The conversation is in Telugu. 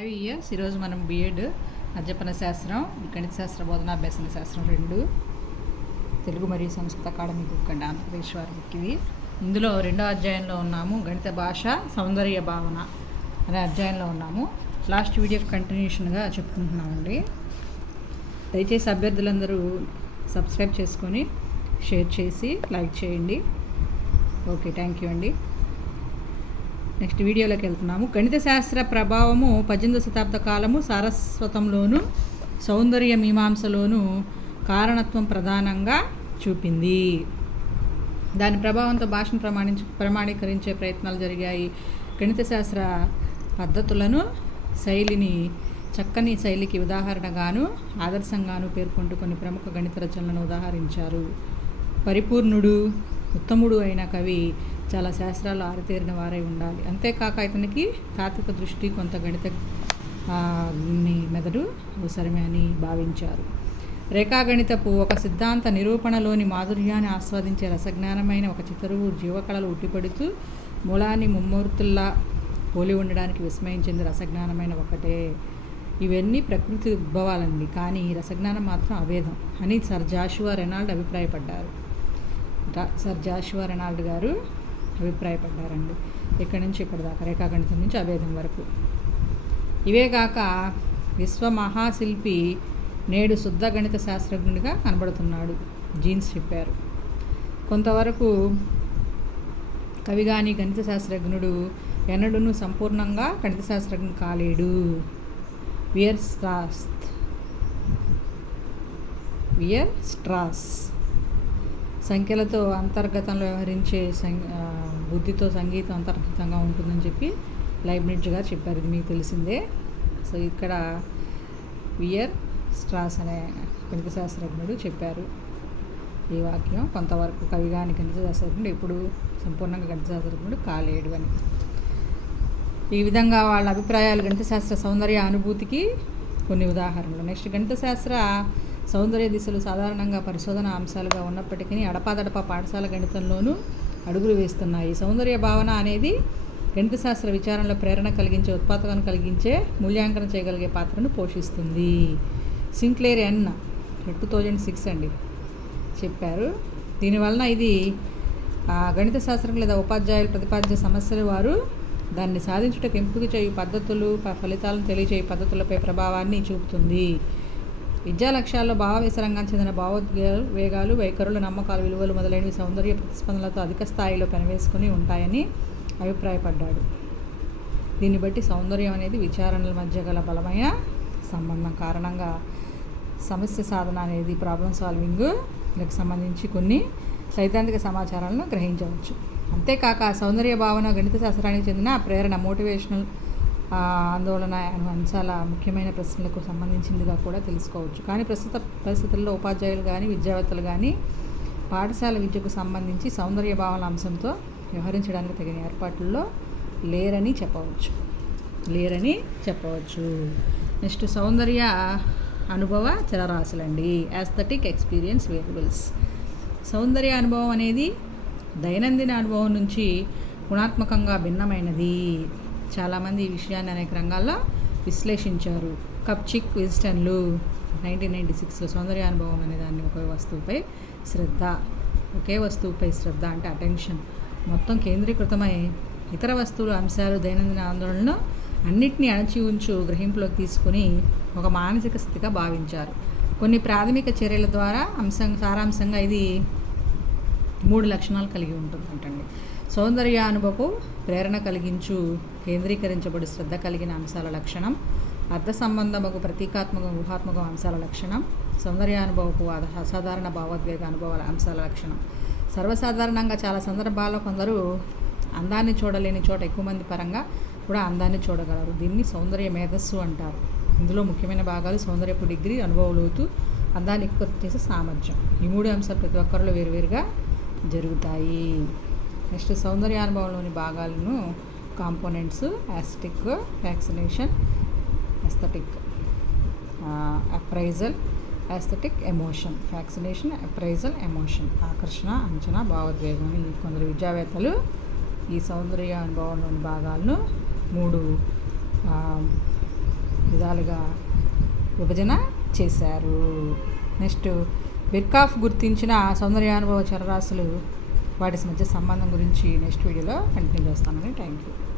5 years ఈరోజు మనం బీఎడ్ అధ్యాపన శాస్త్రం, గణిత శాస్త్ర బోధన అభ్యసన శాస్త్రం రెండు తెలుగు మరియు సంస్కృత అకాడమీ బుక్ అండి, ఆంధ్రప్రదేశ్ వారి బుక్ ఇవి. ఇందులో రెండో అధ్యాయంలో ఉన్నాము, గణిత భాష సౌందర్య భావన అనే అధ్యాయంలో ఉన్నాము. లాస్ట్ వీడియో కంటిన్యూషన్గా చెప్పుకుంటున్నామండి. దయచేసి అభ్యర్థులందరూ సబ్స్క్రైబ్ చేసుకొని షేర్ చేసి లైక్ చేయండి. ఓకే, థ్యాంక్ యూ అండి. నెక్స్ట్ వీడియోలోకి వెళ్తున్నాము. గణిత శాస్త్ర ప్రభావము 18వ శతాబ్ద కాలము సారస్వతంలోను సౌందర్య మీమాంసలోను కారణత్వం ప్రధానంగా చూపింది. దాని ప్రభావంతో భాషను ప్రమాణీకరించే ప్రయత్నాలు జరిగాయి. గణిత శాస్త్ర పద్ధతులను శైలిని చక్కని శైలికి ఉదాహరణగాను ఆదర్శంగాను పేర్కొంటూ కొన్ని ప్రముఖ గణిత రచనలను ఉదాహరించారు. పరిపూర్ణుడు, ఉత్తముడు అయిన కవి చాలా శాస్త్రాల్లో ఆరితేరిన వారై ఉండాలి. అంతేకాక ఇతనికి తాత్విక దృష్టి, కొంత గణిత మెదడు అవసరమే అని భావించారు. రేఖాగణితపు ఒక సిద్ధాంత నిరూపణలోని మాధుర్యాన్ని ఆస్వాదించే రసజ్ఞానమైన ఒక చిత్తరువు జీవకళలు ఉట్టిపడుతూ మూలాన్ని ముమ్మూర్తుల్లా పోలి ఉండడానికి విస్మయించింది రసజ్ఞానమైన ఒకటే. ఇవన్నీ ప్రకృతి ఉద్భవాలండి, కానీ రసజ్ఞానం మాత్రం అభేదం అని సర్ జాషువా రెనాల్డ్ అభిప్రాయపడ్డారు. గారు అభిప్రాయపడ్డారండి. ఇక్కడి నుంచి ఇక్కడ దాకా రేఖాగణితం నుంచి అభేదం వరకు. ఇవేగాక విశ్వమహాశిల్పి నేడు శుద్ధ గణిత శాస్త్రజ్ఞుడిగా కనబడుతున్నాడు జీన్స్ చెప్పారు. కొంతవరకు కవి కానీ గణిత శాస్త్రజ్ఞుడు ఎన్నడూను సంపూర్ణంగా గణిత శాస్త్రజ్ఞుడు కాలేడు. వియర్ స్ట్రాస్ సంఖ్యలతో అంతర్గతంలో వ్యవహరించే బుద్ధితో సంగీతం అంతర్గతంగా ఉంటుందని చెప్పి లైబ్నిట్జ్ గారు చెప్పారు. ఇది మీకు తెలిసిందే. సో ఇక్కడ వియర్ స్ట్రాస్ అనే గణిత శాస్త్రజ్ఞుడు చెప్పారు ఈ వాక్యం. కొంతవరకు కవిగాని గణిత శాస్త్రజ్ఞుడు ఎప్పుడు సంపూర్ణంగా గణిత శాస్త్రజ్ఞుడు కాలేడు అని. ఈ విధంగా వాళ్ళ అభిప్రాయాలు గణిత శాస్త్ర సౌందర్య అనుభూతికి కొన్ని ఉదాహరణలు. నెక్స్ట్, గణిత శాస్త్ర సౌందర్య దిశలు సాధారణంగా పరిశోధన అంశాలుగా ఉన్నప్పటికీ అడపాదడపా పాఠశాల గణితంలోనూ అడుగులు వేస్తున్నాయి. సౌందర్య భావన అనేది గణిత శాస్త్ర విచారణలో ప్రేరణ కలిగించే, ఉత్పాదకను కలిగించే, మూల్యాంకనం చేయగలిగే పాత్రను పోషిస్తుంది. సింక్లేర్ ఎన్ 2006 అండి చెప్పారు. దీనివలన ఇది గణిత శాస్త్రం లేదా ఉపాధ్యాయులు ప్రతిపాదించే సమస్యలు వారు దాన్ని సాధించుటకు ఎంపిక చేయు పద్ధతులు, ఫలితాలను తెలియజేయ పద్ధతులపై ప్రభావాన్ని చూపుతుంది. విద్యా లక్ష్యాల్లో భావావేశ రంగానికి చెందిన భావోద్వేగాలు, వైఖరులు, నమ్మకాలు, విలువలు మొదలైనవి సౌందర్య ప్రతిస్పందనలతో అధిక స్థాయిలో పెనవేసుకుని ఉంటాయని అభిప్రాయపడ్డాడు. దీన్ని బట్టి సౌందర్యం అనేది విచారణల మధ్య గల బలమైన సంబంధం కారణంగా సమస్య సాధన అనేది ప్రాబ్లం సాల్వింగ్కి సంబంధించి కొన్ని సైద్ధాంతిక సమాచారాలను గ్రహించవచ్చు. అంతేకాక సౌందర్య భావన గణిత శాస్త్రానికి చెందిన ప్రేరణ, మోటివేషనల్ ఆందోళన అంశాల ముఖ్యమైన ప్రశ్నలకు సంబంధించిందిగా కూడా తెలుసుకోవచ్చు. కానీ ప్రస్తుత పరిస్థితుల్లో ఉపాధ్యాయులు కానీ విద్యావేత్తలు కానీ పాఠశాల విద్యకు సంబంధించి సౌందర్య భావన అంశంతో వ్యవహరించడానికి తగిన ఏర్పాట్లలో లేరని చెప్పవచ్చు. నెక్స్ట్, సౌందర్య అనుభవ చరరాశులండి. Aesthetic experience variables. సౌందర్య అనుభవం అనేది దైనందిన అనుభవం నుంచి గుణాత్మకంగా భిన్నమైనది. చాలామంది ఈ విషయాన్ని అనేక రంగాల్లో విశ్లేషించారు. కప్చిక్, విజ్డన్లు 1996లో సౌందర్య అనుభవం అనే దాన్ని ఒకే వస్తువుపై శ్రద్ధ అంటే అటెన్షన్ మొత్తం కేంద్రీకృతమై ఇతర వస్తువులు, అంశాలు, దైనందిన ఆందోళనను అన్నిటినీ అణచి ఉంచు గ్రహింపులోకి తీసుకుని ఒక మానసిక స్థితిగా భావించారు. కొన్ని ప్రాథమిక చర్యల ద్వారా సారాంశంగా ఇది 3 లక్షణాలు కలిగి ఉంటుందంటండి. సౌందర్య అనుభవపు ప్రేరణ కలిగించు, కేంద్రీకరించబడి శ్రద్ధ కలిగిన అంశాల లక్షణం. అర్థ సంబంధముకు, ప్రతీకాత్మక, ఊహాత్మక అంశాల లక్షణం. సౌందర్యానుభవపు అసాధారణ భావోద్వేగ అనుభవాల అంశాల లక్షణం. సర్వసాధారణంగా చాలా సందర్భాల్లో కొందరు అందాన్ని చూడలేని చోట ఎక్కువ మంది పరంగా కూడా అందాన్ని చూడగలరు. దీన్ని సౌందర్య మేధస్సు అంటారు. ఇందులో ముఖ్యమైన భాగాలు సౌందర్యపు డిగ్రీ, అనుభవ లోతు, అందాన్ని ఎక్కువ చేసే సామర్థ్యం. ఈ 3 అంశాలు ప్రతి ఒక్కరిలో వేరువేరుగా జరుగుతాయి. నెక్స్ట్, సౌందర్యానుభవంలోని భాగాలను components: aesthetic, fascination, aesthetic, appraisal, aesthetic, emotion, fascination, appraisal, emotion, ఆకర్షణ, అంచనా, భావోద్వేగం. కొందరు విద్యావేత్తలు ఈ సౌందర్య అనుభవంలోని భాగాలను 3 విధాలుగా విభజన చేశారు. నెక్స్ట్ బెర్కాఫ్ గుర్తించిన సౌందర్యానుభవ చరరాశులు వాటి మధ్య సంబంధం గురించి నెక్స్ట్ వీడియోలో కంటిన్యూ చేస్తానని. Thank you.